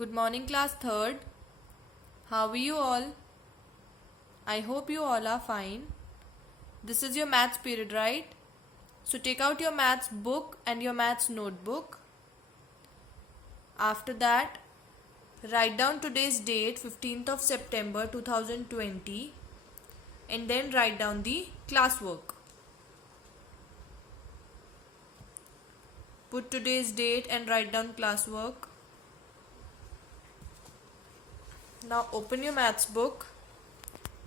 Good morning, class 3rd. How are you all? I hope you all are fine. This is your maths period, right? So take out your maths book and your maths notebook. After that, write down today's date, 15th of September 2020, and then write down the classwork. Put today's date and write down classwork. Now open your maths book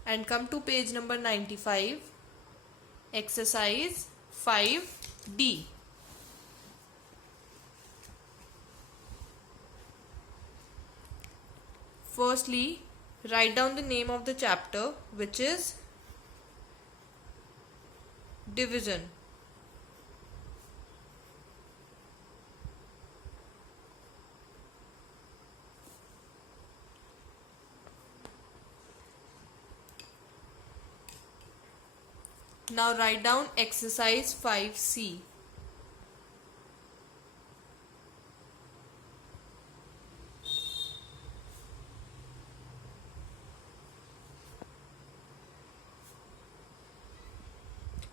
and come to page number 95, exercise 5D. Firstly, write down the name of the chapter, which is division. Now write down exercise 5C.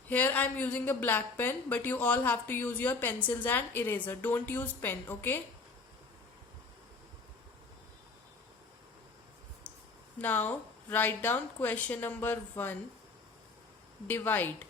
Here I am using a black pen, but you all have to use your pencils and eraser. Don't use pen, okay? Now write down question number 1. Divide.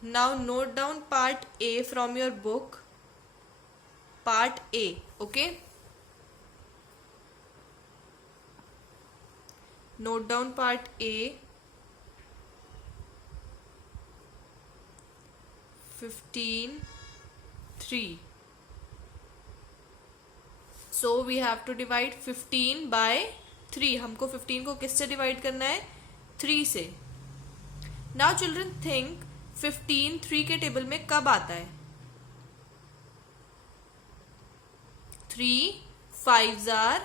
Now note down part A from your book. Part A, okay? Note down part A. 15:3. So we have to divide 15 by 3. हमको 15 को किससे divide करना है? 3 से. Now children think 15 3 के table में कब आता है? 3 5s are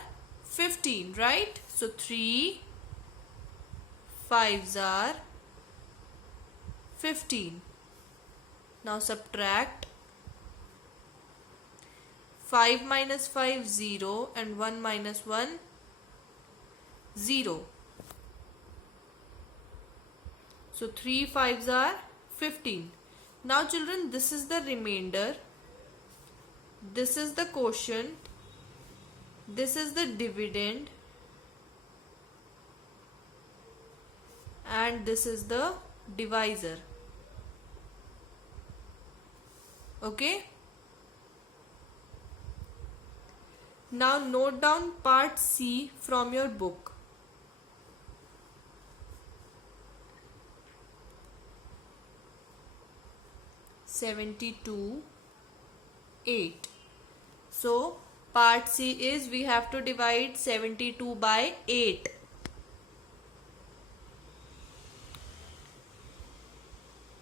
15, right? So 3 5s are 15. Now subtract. 5 minus 5 0 and 1 minus 1 0. So 3 5s are 15. Now children, this is the remainder. This is the quotient. This is the dividend. And this is the divisor. Okay? Now note down part C from your book. (72) 8. So part C is we have to divide 72 by 8.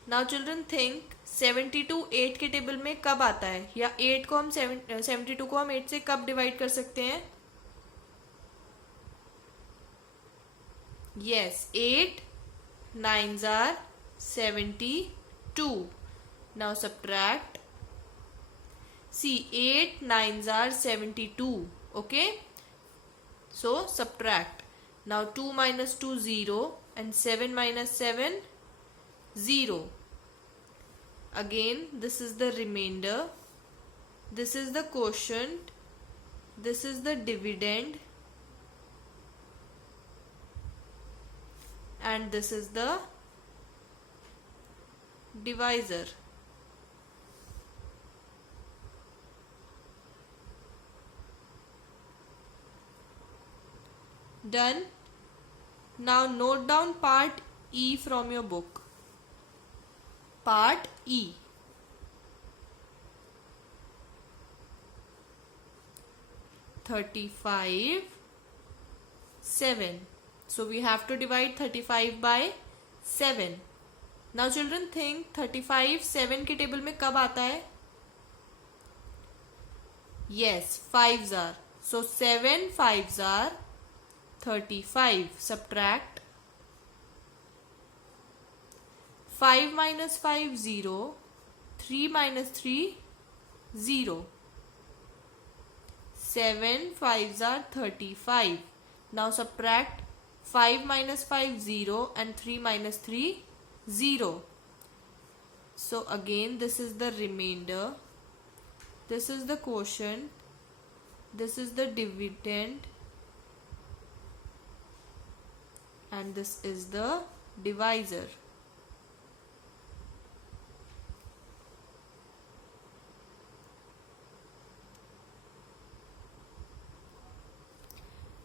Now children think 72 8 के table में कब आता है, या 8 को हम 72 को हम 8 से कब डिवाइड कर सकते हैं? Yes, 8 9s are 72. Now subtract. See, 8 9s are 72. Okay? So subtract. Now 2 minus 2 0 and 7 minus 7 0. Again, this is the remainder. This is the quotient. This is the dividend. And this is the divisor. Done. Now note down part E from your book. Part E. 35 7. So we have to divide 35 by 7. Now children think 35 7 के table में कब आता है? Yes, 5s are. So 7 5s are 35. Subtract 5 minus 5 0, 3 minus 3 0. 7 5s are 35. Now subtract 5 minus 5 0 and 3 minus 3 0. So again this is the remainder, this is the quotient, this is the dividend, and this is the divisor.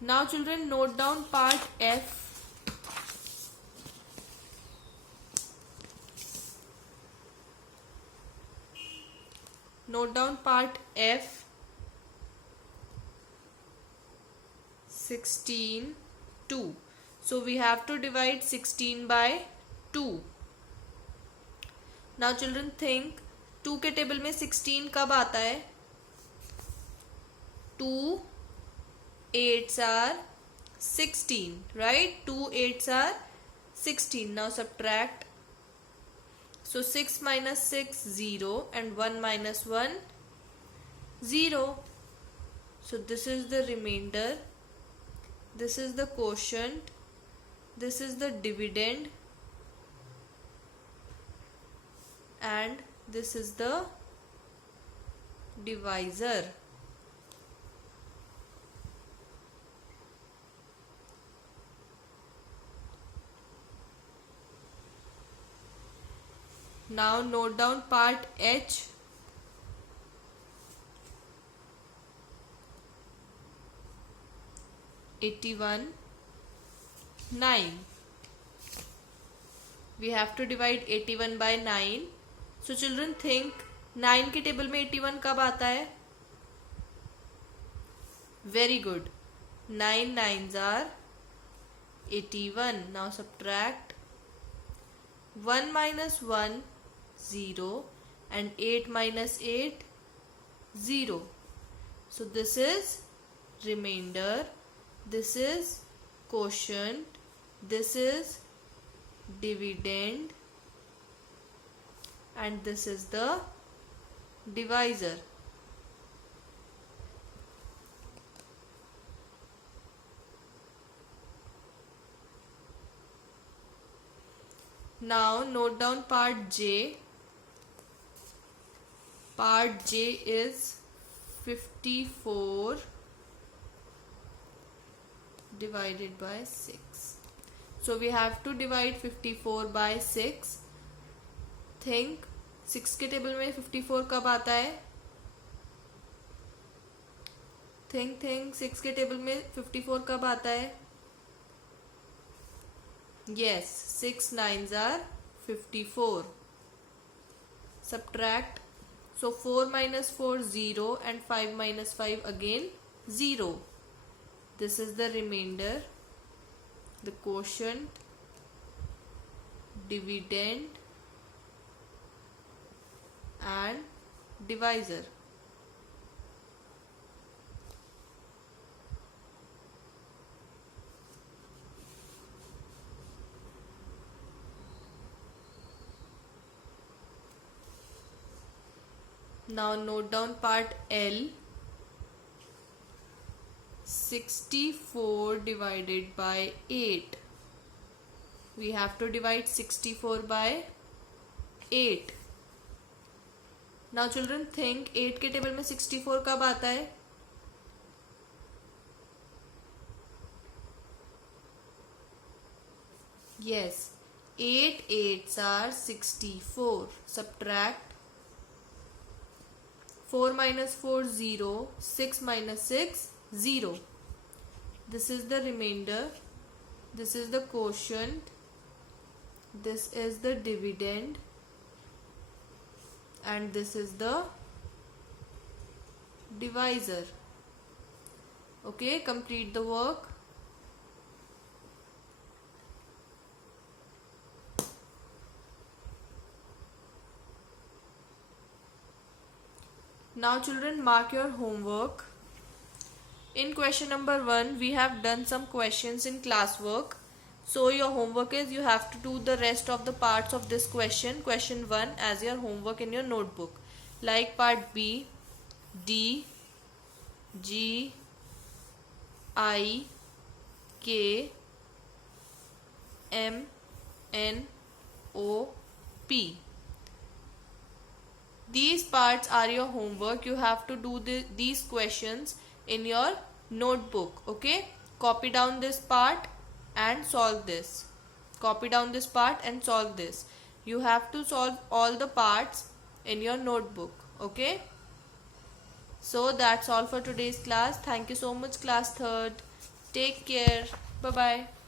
Now children, note down part F. Note down part F. 16 2. So we have to divide 16 by 2. Now children think 2 के table में 16 कब आता है? 2 8s are 16, right? 2 8s are 16. Now subtract. So 6 minus 6 0 and 1 minus 1 0. So this is the remainder, this is the quotient, this is the dividend, and this is the divisor. Now note down part H. (81) 9. We have to divide 81 by 9. So children think 9 के table में 81 कब आता है? Very good. 9 9s are 81. Now subtract 1 minus 1 0 and 8 minus 8 0. So this is remainder, this is quotient, this is dividend, and this is the divisor. Now note down part J. Part J is 54 divided by 6. So we have to divide 54 by 6. Think 6 के table में 54 कब आता है? Think 6 के table में 54 कब आता है? Yes, 6 9s are 54. Subtract. So 4 minus 4 0 and 5 minus 5 again 0. This is the remainder, the quotient, dividend, and divisor. Now note down part L. 64 divided by 8. We have to divide 64 by 8. Now children think 8 के table में 64 कब आता है? Yes, 8 8s are 64. Subtract 4 minus 4 0, 6 minus 6 0. This is the remainder, this is the quotient, this is the dividend, and this is the divisor. Okay, complete the work. Now children, mark your homework. In question number 1, we have done some questions in classwork. So your homework is you have to do the rest of the parts of this question 1, as your homework in your notebook. Like part B, D, G, I, K, M, N, O, P. These parts are your homework. You have to do these questions in your notebook. Okay, copy down this part and solve this. Copy down this part and solve this. You have to solve all the parts in your notebook. Okay, so that's all for today's class. Thank you so much, class 3rd. Take care. Bye bye.